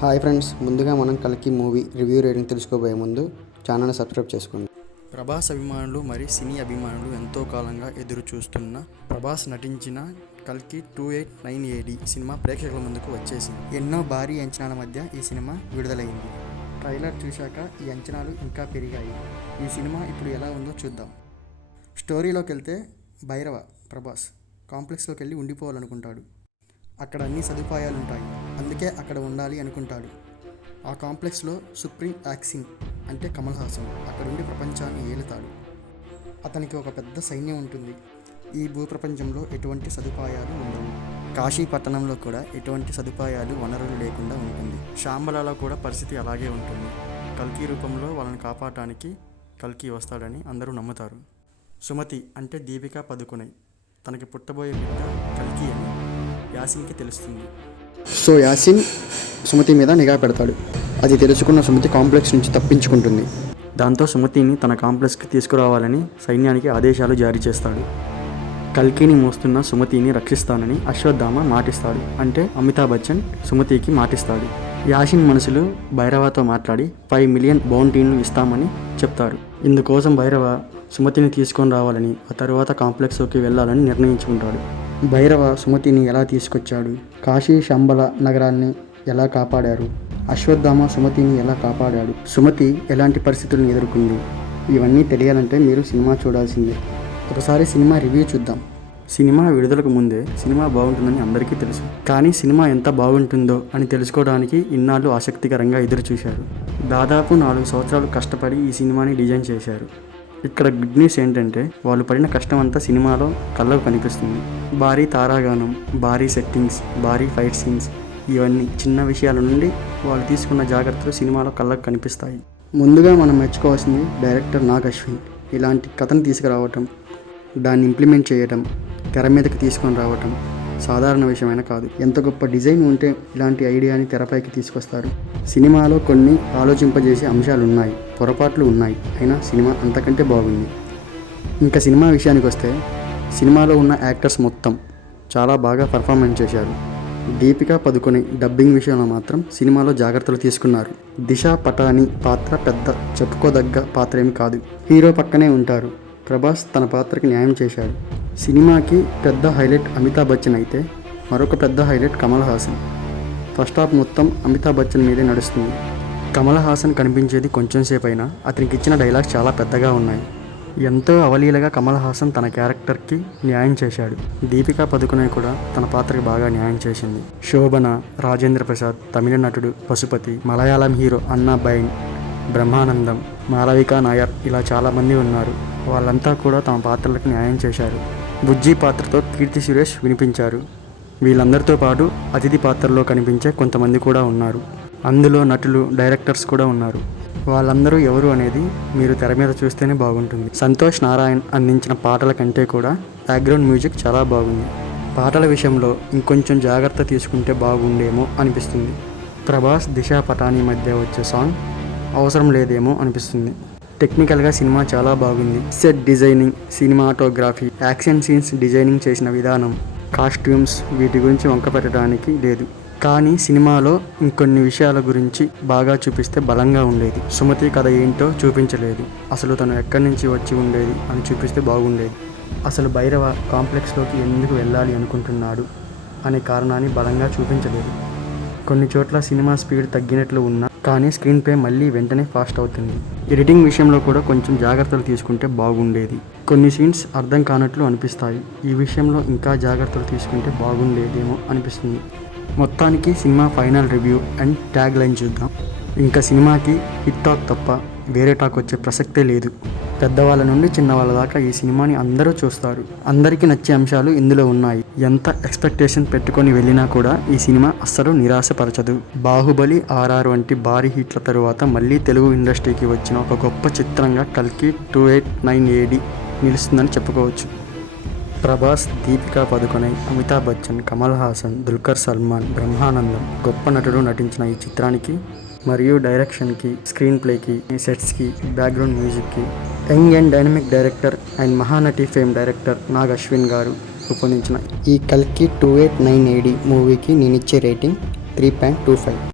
Hi friends, ముందుగా మనం కల్కి మూవీ రివ్యూ రేటింగ్ తెలుసుకోబోయే ముందు ఛానల్ని సబ్స్క్రైబ్ చేసుకోండి. ప్రభాస్ అభిమానులు మరియు సినీ అభిమానులు ఎంతో కాలంగా ఎదురు చూస్తున్న ప్రభాస్ నటించిన కల్కి 2899 AD సినిమా ప్రేక్షకుల ముందుకు వచ్చేసింది. ఎన్నో భారీ అంచనాల మధ్య ఈ సినిమా విడుదలైంది. ట్రైలర్ చూశాక ఈ అంచనాలు ఇంకా పెరిగాయి. ఈ సినిమా ఇప్పుడు ఎలా ఉందో చూద్దాం. స్టోరీలోకి వెళ్తే భైరవ ప్రభాస్ కాంప్లెక్స్లోకి వెళ్ళి ఉండిపోవాలనుకుంటాడు. అక్కడ అన్ని సదుపాయాలు ఉంటాయి, అందుకే అక్కడ ఉండాలి అనుకుంటాడు. ఆ కాంప్లెక్స్లో సుప్రీం యాక్సింగ్ అంటే కమల్ హాసన్ అక్కడుండి ప్రపంచాన్ని ఏలుతాడు. అతనికి ఒక పెద్ద సైన్యం ఉంటుంది. ఈ భూప్రపంచంలో ఎటువంటి సదుపాయాలు ఉండవు. కాశీ పట్టణంలో కూడా ఎటువంటి సదుపాయాలు వనరులు లేకుండా ఉంటుంది. శాంబలాలో కూడా పరిస్థితి అలాగే ఉంటుంది. కల్కి రూపంలో వాళ్ళని కాపాడటానికి కల్కి వస్తాడని అందరూ నమ్ముతారు. సుమతి అంటే దీపికా పదుకొనై తనకి పుట్టబోయే బిడ్డ కల్కి అని యాసిన్కి తెలుస్తుంది. సో యాసిన్ సుమతి మీద నిఘా పెడతాడు. అది తెలుసుకున్న సుమతి కాంప్లెక్స్ నుంచి తప్పించుకుంటుంది. దాంతో సుమతిని తన కాంప్లెక్స్కి తీసుకురావాలని సైన్యానికి ఆదేశాలు జారీ చేస్తాడు. కల్కిని మోస్తున్న సుమతిని రక్షిస్తానని అశ్వత్థామ మాటిస్తాడు. అంటే అమితాబ్ బచ్చన్ సుమతికి మాటిస్తాడు. యాసిన్ మనసులో భైరవతో మాట్లాడి 5 మిలియన్ బౌంటీని ఇస్తామని చెప్తారు. ఇందుకోసం భైరవ సుమతిని తీసుకొని రావాలని, ఆ తర్వాత కాంప్లెక్స్లోకి వెళ్ళాలని నిర్ణయించుకుంటాడు. భైరవ సుమతిని ఎలా తీసుకొచ్చాడు, కాశీ శంబల నగరాన్ని ఎలా కాపాడారు, అశ్వత్థామ సుమతిని ఎలా కాపాడాడు, సుమతి ఎలాంటి పరిస్థితులను ఎదుర్కొంది, ఇవన్నీ తెలియాలంటే మీరు సినిమా చూడాల్సిందే. ఒకసారి సినిమా రివ్యూ చూద్దాం. సినిమా విడుదలకు ముందే సినిమా బాగుంటుందని అందరికీ తెలుసు. కానీ సినిమా ఎంత బాగుంటుందో అని తెలుసుకోవడానికి ఇన్నాళ్ళు ఆసక్తికరంగా ఎదురు చూశారు. దాదాపు 4 సంవత్సరాలు కష్టపడి ఈ సినిమాని డిజైన్ చేశారు. ఇక్కడ గుడ్ న్యూస్ ఏంటంటే వాళ్ళు పడిన కష్టం అంతా సినిమాలో కళ్ళకు కనిపిస్తుంది. భారీ తారాగానం, భారీ సెట్టింగ్స్, భారీ ఫైట్ సీన్స్, ఇవన్నీ చిన్న విషయాల నుండి వాళ్ళు తీసుకున్న జాగ్రత్తలు సినిమాలో కళ్ళకు కనిపిస్తాయి. ముందుగా మనం మెచ్చుకోవాల్సింది డైరెక్టర్ నాగ్ అశ్విన్. ఇలాంటి కథను తీసుకురావటం, దాన్ని ఇంప్లిమెంట్ చేయటం, తెర మీదకి తీసుకొని రావటం సాధారణ విషయమైన కాదు. ఎంత గొప్ప డిజైన్ ఉంటే ఇలాంటి ఐడియాని తెరపైకి తీసుకొస్తారు. సినిమాలో కొన్ని ఆలోచింపజేసే అంశాలు ఉన్నాయి, పొరపాట్లు ఉన్నాయి, అయినా సినిమా అంతకంటే బాగుంది. ఇంకా సినిమా విషయానికి వస్తే సినిమాలో ఉన్న యాక్టర్స్ మొత్తం చాలా బాగా పర్ఫార్మెన్స్ చేశారు. దీపికా పదుకొనై డబ్బింగ్ విషయంలో మాత్రం సినిమాలో జాగ్రత్తలు తీసుకున్నారు. దిశా పటాని పాత్ర పెద్ద చెప్పుకోదగ్గ పాత్ర ఏమి కాదు. హీరో పక్కనే ఉంటారు. ప్రభాస్ తన పాత్రకి న్యాయం చేశాడు. సినిమాకి పెద్ద హైలైట్ అమితాబ్ బచ్చన్ అయితే మరొక పెద్ద highlight Kamal Haasan. First half మొత్తం అమితాబ్ బచ్చన్ మీదే నడుస్తుంది. కమల్ హాసన్ కనిపించేది కొంచెం సేపు అయినా అతనికి ఇచ్చిన డైలాగ్స్ చాలా పెద్దగా ఉన్నాయి. ఎంతో అవలీలగా కమల్ హాసన్ తన క్యారెక్టర్కి న్యాయం చేశాడు. దీపికా పదుకొనై కూడా తన పాత్రకి బాగా న్యాయం చేసింది. శోభన, రాజేంద్ర ప్రసాద్, తమిళ నటుడు పశుపతి, మలయాళం హీరో అన్నా బైన్, బ్రహ్మానందం, మాలవికా నాయర్, ఇలా చాలామంది ఉన్నారు. వాళ్ళంతా కూడా తమ పాత్రలకు న్యాయం చేశారు. బుజ్జి పాత్రతో కీర్తి సురేష్ వినిపించారు. వీళ్ళందరితో పాటు అతిథి పాత్రలో కనిపించే కొంతమంది కూడా ఉన్నారు. అందులో నటులు, డైరెక్టర్స్ కూడా ఉన్నారు. వాళ్ళందరూ ఎవరు అనేది మీరు తెర మీద చూస్తేనే బాగుంటుంది. సంతోష్ నారాయణ్ అందించిన పాటల కంటే కూడా బ్యాక్గ్రౌండ్ మ్యూజిక్ చాలా బాగుంది. పాటల విషయంలో ఇంకొంచెం జాగ్రత్త తీసుకుంటే బాగుండేమో అనిపిస్తుంది. ప్రభాస్, దిశా పటాని మధ్య వచ్చే సాంగ్ అవసరం లేదేమో అనిపిస్తుంది. టెక్నికల్గా సినిమా చాలా బాగుంది. Set designing, cinematography, action scenes designing చేసిన విధానం, కాస్ట్యూమ్స్, వీటి గురించి వంక పెట్టడానికి లేదు. కానీ సినిమాలో ఇంకొన్ని విషయాల గురించి బాగా చూపిస్తే బలంగా ఉండేది. సుమతి కథ ఏంటో చూపించలేదు. అసలు తను ఎక్కడి నుంచి వచ్చి ఉండేది అని చూపిస్తే బాగుండేది. అసలు భైరవ కాంప్లెక్స్లోకి ఎందుకు వెళ్ళాలి అనుకుంటున్నాడు అనే కారణాన్ని బలంగా చూపించలేదు. కొన్ని చోట్ల సినిమా స్పీడ్ తగ్గినట్లు ఉన్నా కానీ స్క్రీన్ ప్లే మళ్ళీ వెంటనే ఫాస్ట్ అవుతుంది. ఎడిటింగ్ విషయంలో కూడా కొంచెం జాగ్రత్తలు తీసుకుంటే బాగుండేది. కొన్ని సీన్స్ అర్థం కానట్లు అనిపిస్తాయి. ఈ విషయంలో ఇంకా జాగ్రత్తలు తీసుకుంటే బాగుండేదేమో అనిపిస్తుంది. మొత్తానికి cinema final review and tag line చూద్దాం. ఇంకా సినిమాకి హిట్ టాక్ తప్ప వేరే టాక్ వచ్చే ప్రసక్తే లేదు. పెద్దవాళ్ళ నుండి చిన్నవాళ్ళ దాకా ఈ సినిమాని అందరూ చూస్తారు. అందరికీ నచ్చే అంశాలు ఇందులో ఉన్నాయి. ఎంత ఎక్స్పెక్టేషన్ పెట్టుకొని వెళ్ళినా కూడా ఈ సినిమా అస్సలు నిరాశపరచదు. బాహుబలి, RR వంటి భారీ హిట్ల తరువాత మళ్ళీ తెలుగు ఇండస్ట్రీకి వచ్చిన ఒక గొప్ప చిత్రంగా కల్కి 2899 AD నిలుస్తుందని చెప్పుకోవచ్చు. ప్రభాస్, దీపికా పదుకొనై, అమితాబ్ బచ్చన్, కమల్ హాసన్, దుల్కర్ సల్మాన్, బ్రహ్మానందం గొప్ప నటుడు నటించిన ఈ చిత్రానికి మరియు డైరెక్షన్కి, స్క్రీన్ ప్లేకి, సెట్స్కి, బ్యాక్గ్రౌండ్ మ్యూజిక్కి young and dynamic director and Mahanati fame director Nag Ashwin గారు రూపొందించిన ఈ కల్కి 2899 AD మూవీకి నేను ఇచ్చే రేటింగ్ 3.25.